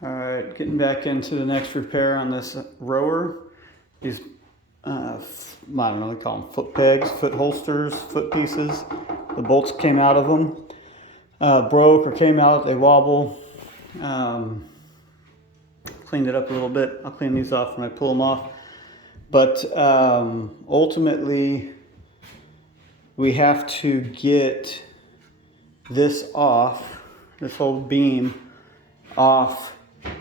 Alright, getting back into the next repair on this rower. These, I don't know, they call them foot pegs, foot holsters, foot pieces. The bolts came out of them, broke or came out, they wobble. Cleaned it up a little bit. I'll clean these off when I pull them off. But ultimately, we have to get this off, this whole beam off,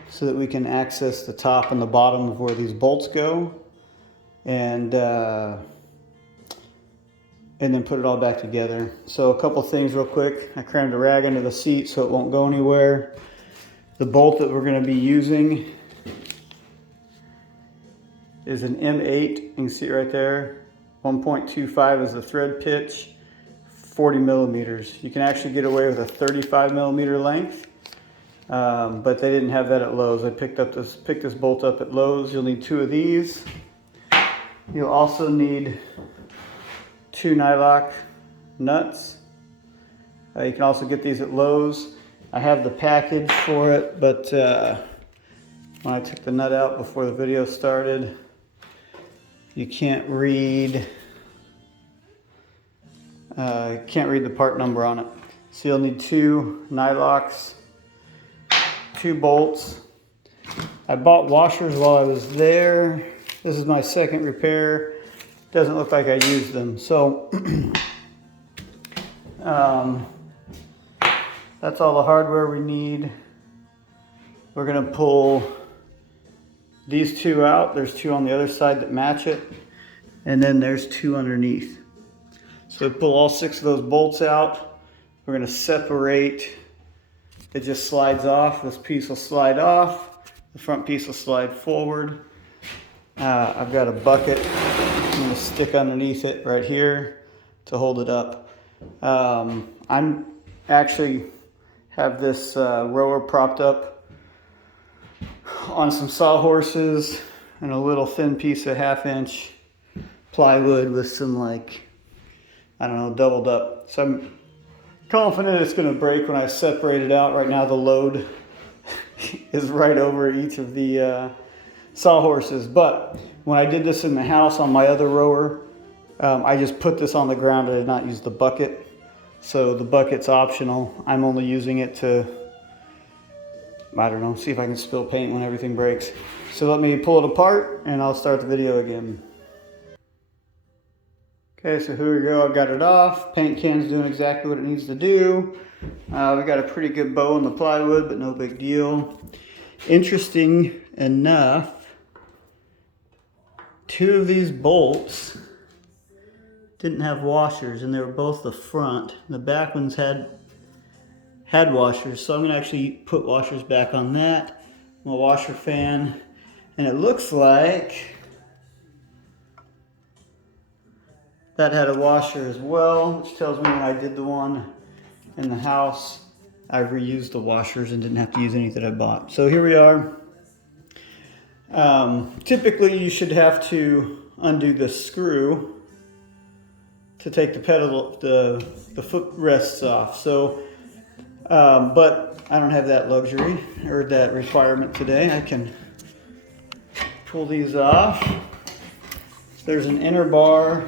so that we can access the top and the bottom of where these bolts go, and then put it all back together. So a couple things real quick. I crammed a rag under the seat so it won't go anywhere. The bolt that we're going to be using is an M8. You can see it right there. 1.25 is the thread pitch, 40 millimeters. You can actually get away with a 35 millimeter length. But they didn't have that at Lowe's. I picked this bolt up at Lowe's. You'll need 2 of these. You'll also need 2 nylock nuts. You can also get these at Lowe's. I have the package for it, but when I took the nut out before the video started, you can't read the part number on it. So you'll need 2 nylocks, 2 bolts. I bought washers while I was there. This is my second repair. Doesn't look like I used them. So that's all the hardware we need. We're gonna pull these 2 out. There's 2 on the other side that match it. And then there's 2 underneath. So we pull all 6 of those bolts out. We're gonna separate. It just slides off. This piece will slide off. The front piece will slide forward. I've got a bucket I'm going to stick underneath it right here to hold it up. I'm actually have this rower propped up on some sawhorses and a little thin piece of 1/2 inch plywood with some, like, I don't know, doubled up. So I'm confident it's going to break when I separate it out. Right now the load is right over each of the sawhorses. But when I did this in the house on my other rower, I just put this on the ground. I did not use the bucket. So the bucket's optional. I'm only using it to, I don't know, see if I can spill paint when everything breaks. So let me pull it apart and I'll start the video again. Okay, so here we go. I got it off. Paint can's doing exactly what it needs to do. We got a pretty good bow on the plywood, but no big deal. Interesting enough, 2 of these bolts didn't have washers, and they were both the front. The back ones had washers, so I'm going to actually put washers back on that. My washer fan, and it looks like that had a washer as well, which tells me when I did the one in the house, I reused the washers and didn't have to use any that I bought. So here we are. Typically you should have to undo the screw to take the pedal, the footrests off. So, but I don't have that luxury or that requirement today. I can pull these off. There's an inner bar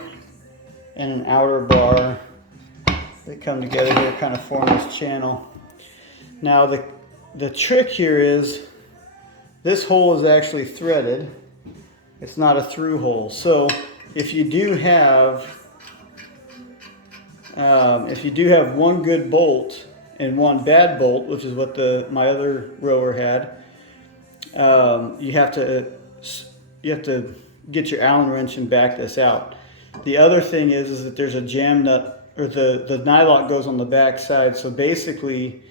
and an outer bar. They come together here, kind of form this channel. Now the trick here is this hole is actually threaded. It's not a through hole. So if you do have one good bolt and one bad bolt, which is what my other rower had, you have to get your Allen wrench and back this out. The other thing is that there's a jam nut, or the nylock goes on the back side. So basically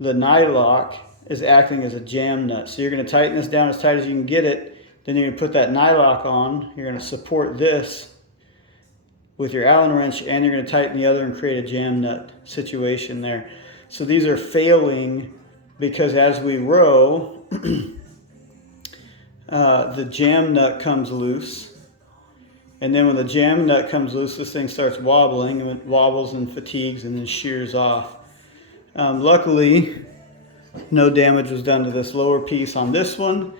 the nylock is acting as a jam nut. So you're going to tighten this down as tight as you can get it. Then you're going to put that nylock on. You're going to support this with your Allen wrench, and you're going to tighten the other and create a jam nut situation there. So these are failing because as we row, the jam nut comes loose. And then when the jam nut comes loose, this thing starts wobbling, and it wobbles and fatigues and then shears off. Luckily, No damage was done to this lower piece on this one.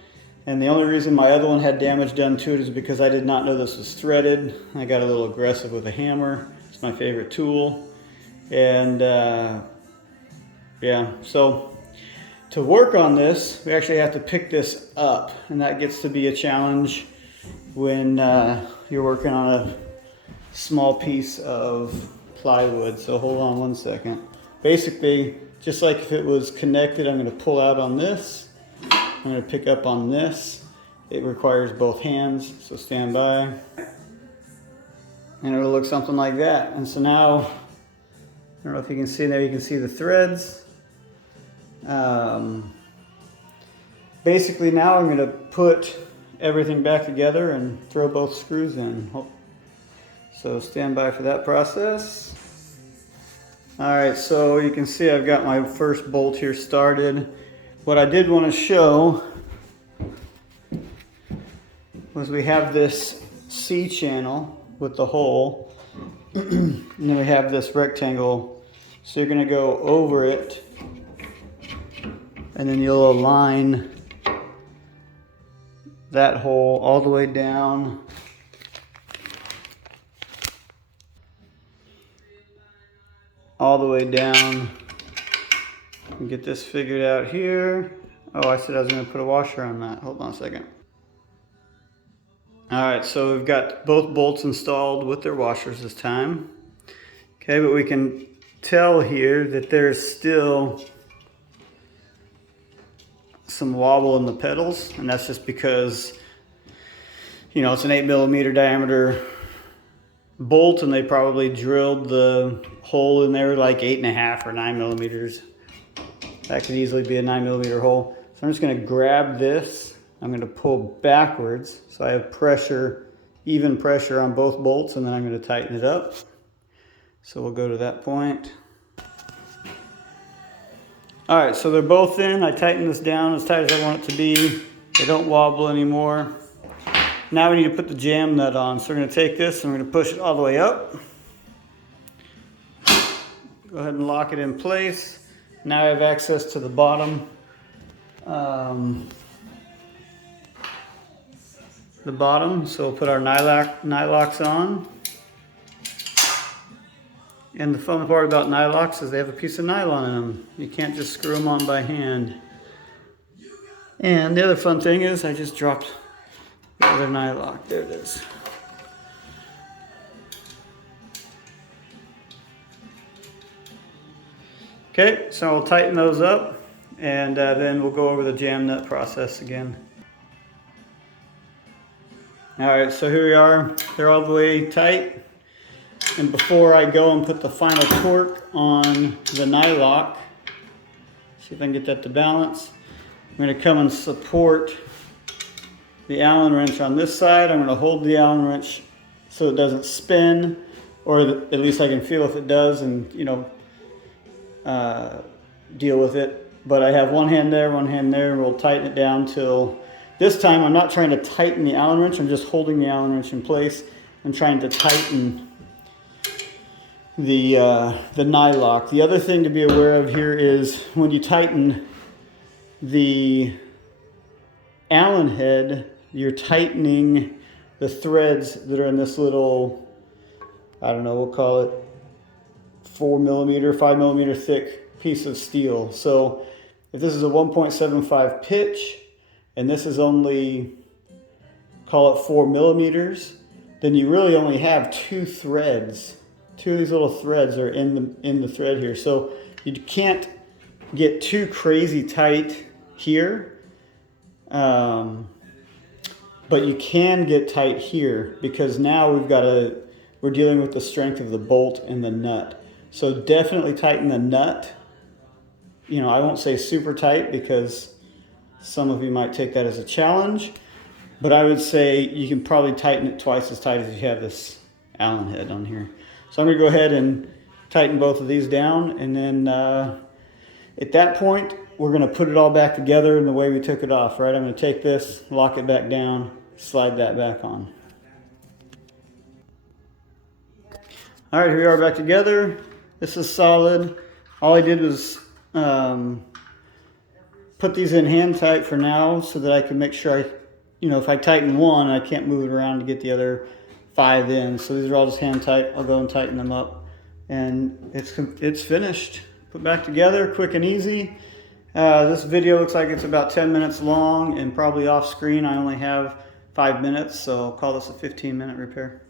And the only reason my other one had damage done to it is because I did not know this was threaded. I got a little aggressive with a hammer. It's my favorite tool. And yeah, so to work on this, we actually have to pick this up. And that gets to be a challenge when you're working on a small piece of plywood. So hold on one second. Basically, just like if it was connected, I'm going to pull out on this. I'm going to pick up on this. It requires both hands, so stand by. And it'll look something like that. And so now, I don't know if you can see there, you can see the threads. Basically now I'm going to put everything back together and throw both screws in. So stand by for that process. Alright, so you can see I've got my first bolt here started. What I did want to show was we have this C channel with the hole, and then we have this rectangle. So you're going to go over it, and then you'll align that hole all the way down. All the way down. And get this figured out here. Oh, I said I was going to put a washer on that. Hold on a second. Alright, so we've got both bolts installed with their washers this time. Okay, but we can tell here that there's still some wobble in the pedals, and that's just because, you know, it's an 8mm diameter bolt, and they probably drilled the hole in there like 8.5 or 9mm. That could easily be a 9mm hole. So I'm just going to grab this. I'm going to pull backwards so I have pressure, even pressure on both bolts, and then I'm going to tighten it up. So we'll go to that point. Alright, so they're both in. I tighten this down as tight as I want it to be. They don't wobble anymore. Now we need to put the jam nut on. So we're going to take this and we're going to push it all the way up. Go ahead and lock it in place. Now I have access to the bottom. So we'll put our nylocks on. And the fun part about nylocks is they have a piece of nylon in them. You can't just screw them on by hand. And the other fun thing is I just dropped the other nylock. There it is. Okay, so I'll tighten those up, and then we'll go over the jam nut process again. Alright, so here we are. They're all the way tight. And before I go and put the final torque on the nylock, see if I can get that to balance, I'm going to come and support the Allen wrench on this side. I'm going to hold the Allen wrench so it doesn't spin, or at least I can feel if it does, and deal with it. But I have one hand there, and we'll tighten it down till this time. I'm not trying to tighten the Allen wrench, I'm just holding the Allen wrench in place and trying to tighten the nylock. The other thing to be aware of here is when you tighten the Allen head, you're tightening the threads that are in this little, I don't know, we'll call it 4mm, 5mm thick piece of steel. So if this is a 1.75 pitch and this is only, call it 4mm, then you really only have two threads. Two of these little threads are in the thread here. So you can't get too crazy tight here, but you can get tight here because now we're dealing with the strength of the bolt and the nut. So definitely tighten the nut. You know, I won't say super tight because some of you might take that as a challenge, but I would say you can probably tighten it twice as tight as you have this Allen head on here. So I'm going to go ahead and tighten both of these down, and then at that point we're going to put it all back together in the way we took it off, right? I'm going to take this, lock it back down, slide that back on. All right, here we are back together. This is solid. All I did was put these in hand tight for now so that I can make sure if I tighten one, I can't move it around to get the other 5 in. So these are all just hand tight. I'll go and tighten them up, and it's finished. Put back together, quick and easy. This video looks like it's about 10 minutes long, and probably off screen I only have 5 minutes, so I'll call this a 15-minute repair.